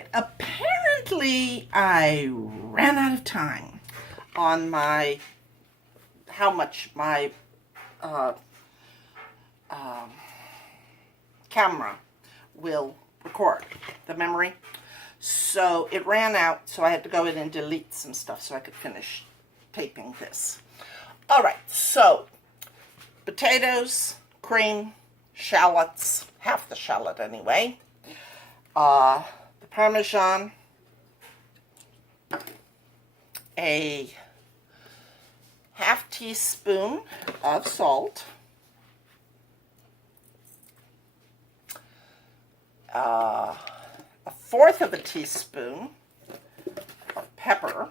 right. Apparently, I ran out of time on how much my uh, um, camera will record, the memory. So it ran out, so I had to go in and delete some stuff so I could finish taping this. All right, so potatoes, cream, shallots, half the shallot anyway, the Parmesan, a half teaspoon of salt, a fourth of a teaspoon of pepper,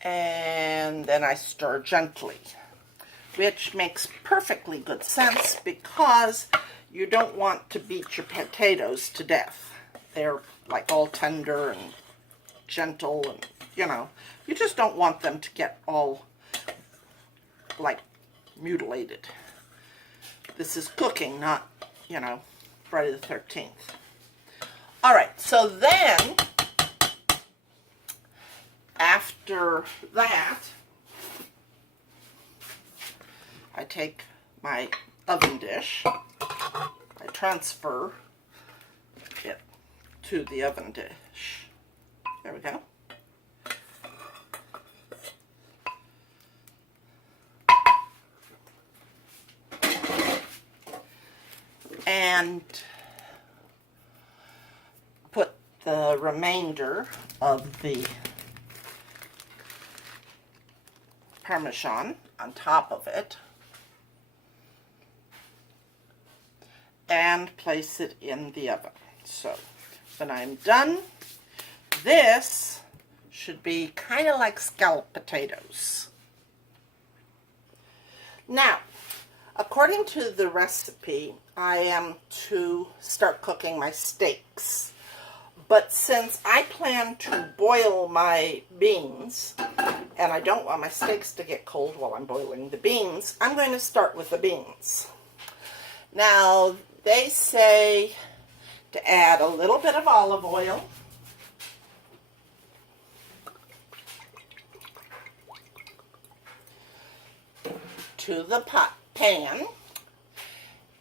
and then I stir gently, which makes perfectly good sense because you don't want to beat your potatoes to death. They're like all tender and gentle, and you just don't want them to get all like mutilated. This is cooking, not, Friday the 13th. All right, so then after that, I take my oven dish, I transfer it to the oven dish. There we go. And put the remainder of the Parmesan on top of it and place it in the oven. So when I'm done, this should be kind of like scalloped potatoes. Now, according to the recipe, I am to start cooking my steaks. But since I plan to boil my beans, and I don't want my steaks to get cold while I'm boiling the beans, I'm going to start with the beans. Now, they say to add a little bit of olive oil, to the pan,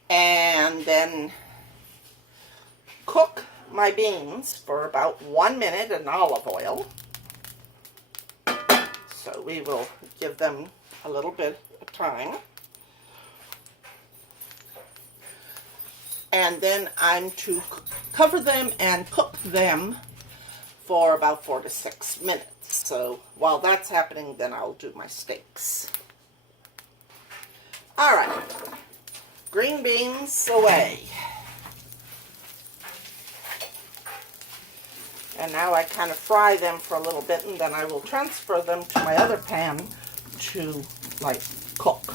and then cook my beans for about 1 minute in olive oil. So we will give them a little bit of time. And then I'm to cover them and cook them for about 4 to 6 minutes. So while that's happening, then I'll do my steaks. All right, green beans away. And now I kind of fry them for a little bit, and then I will transfer them to my other pan to, cook.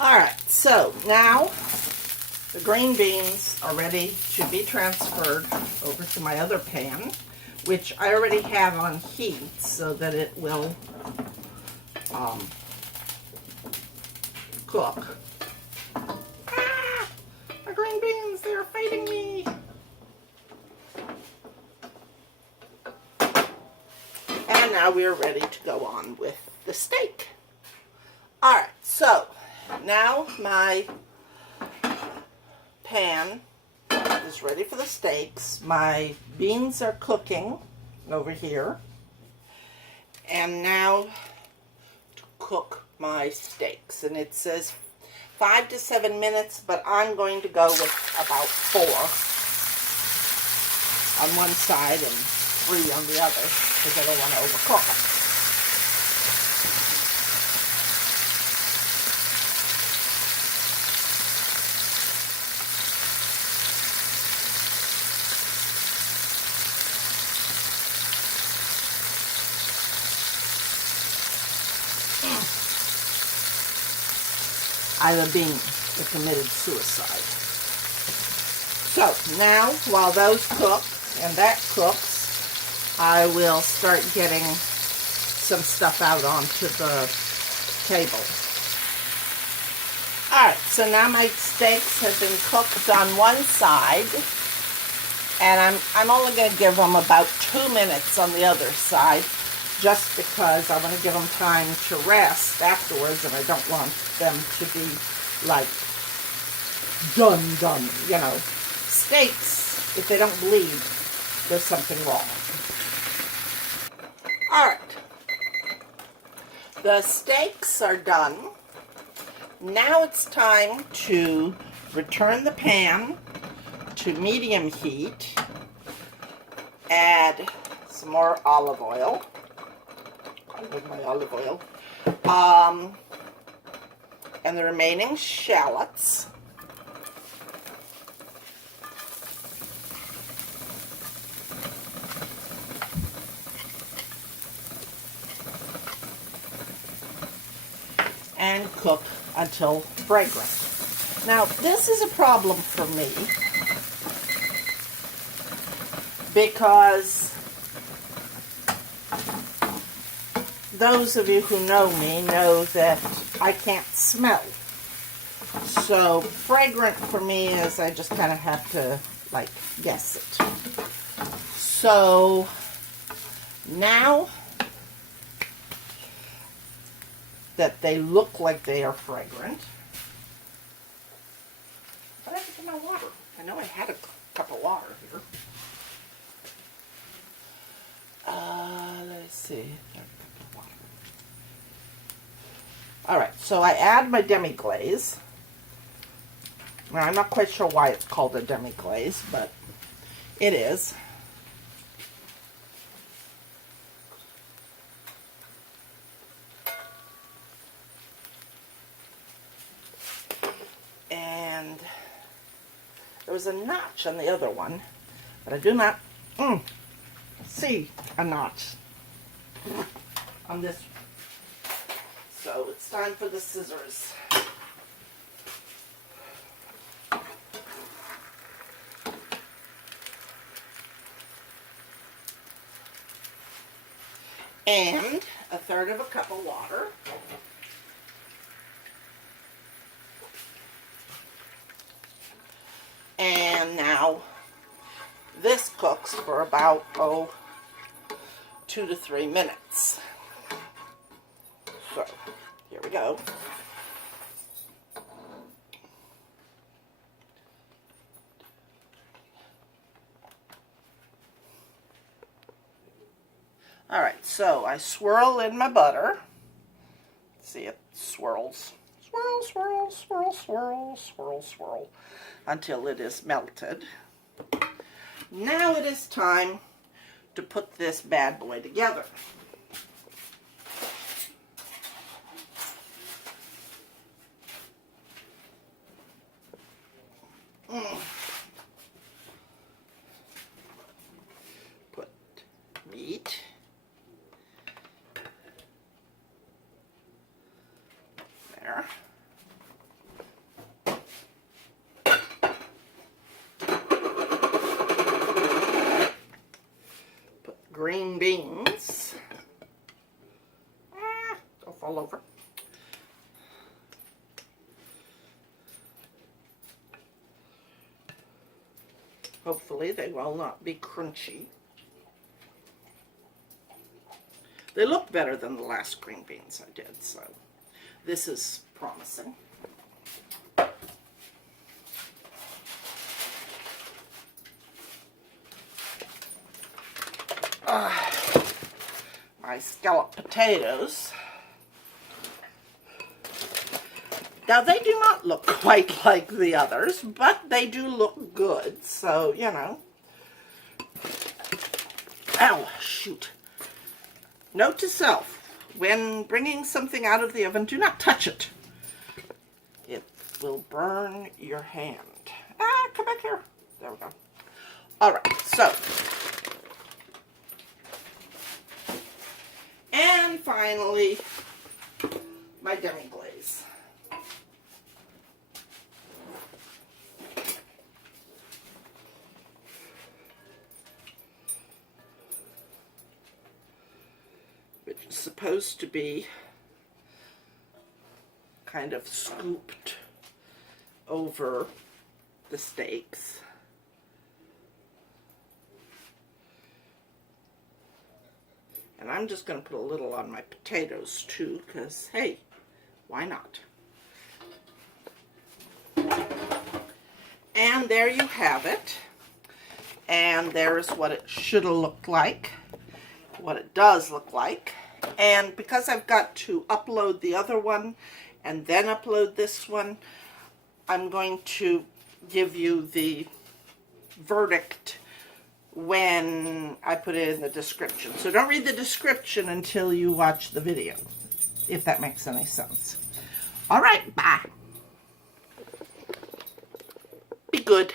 Alright, so now the green beans are ready to be transferred over to my other pan, which I already have on heat so that it will cook. My green beans, they're fighting me. And now we're ready to go on with the steak. Alright, so now my pan is ready for the steaks. My beans are cooking over here. And now to cook my steaks. And it says 5 to 7 minutes, but I'm going to go with about 4 on one side and 3 on the other because I don't want to overcook it. either being or committed suicide. So now, while those cook and that cooks, I will start getting some stuff out onto the table. Alright, so now my steaks have been cooked on one side, and I'm only going to give them about 2 minutes on the other side, just because I want to give them time to rest afterwards, and I don't want them to be like done, you know. Steaks, if they don't bleed, there's something wrong. Alright, the steaks are done. Now it's time to return the pan to medium heat, add some more olive oil. I love my olive oil. And the remaining shallots. And cook until fragrant. Now, this is a problem for me because those of you who know me know that I can't smell. So, fragrant for me is I just kind of have to, like, guess it. So, now that they look like they are fragrant. What happened to my water? I know I had a cup of water here. Let's see. Alright, so I add my demi-glaze. Now, I'm not quite sure why it's called a demi-glaze, but it is. And there was a notch on the other one, but I do not see a notch on this. So it's time for the scissors. And 1/3 of a cup of water. And now this cooks for about 2 to 3 minutes. So here we go. Alright, so I swirl in my butter. See, it swirls. Swirl, swirl, swirl, swirl, swirl, swirl, until it is melted. Now it is time to put this bad boy together. Put meat. There. Put green beans. Don't fall over. Hopefully they will not be crunchy. They look better than the last green beans I did, so this is promising. My scalloped potatoes. Now, they do not look quite like the others, but they do look good, so, you know. Ow, shoot. Note to self, when bringing something out of the oven, do not touch it. It will burn your hand. Come back here. There we go. All right, so. And finally, my demi-glaze. is supposed to be kind of scooped over the steaks. And I'm just going to put a little on my potatoes too, because hey, why not? And there you have it. And there is what it should have looked like, what it does look like. And because I've got to upload the other one and then upload this one, I'm going to give you the verdict when I put it in the description. So don't read the description until you watch the video, if that makes any sense. All right, bye. Be good.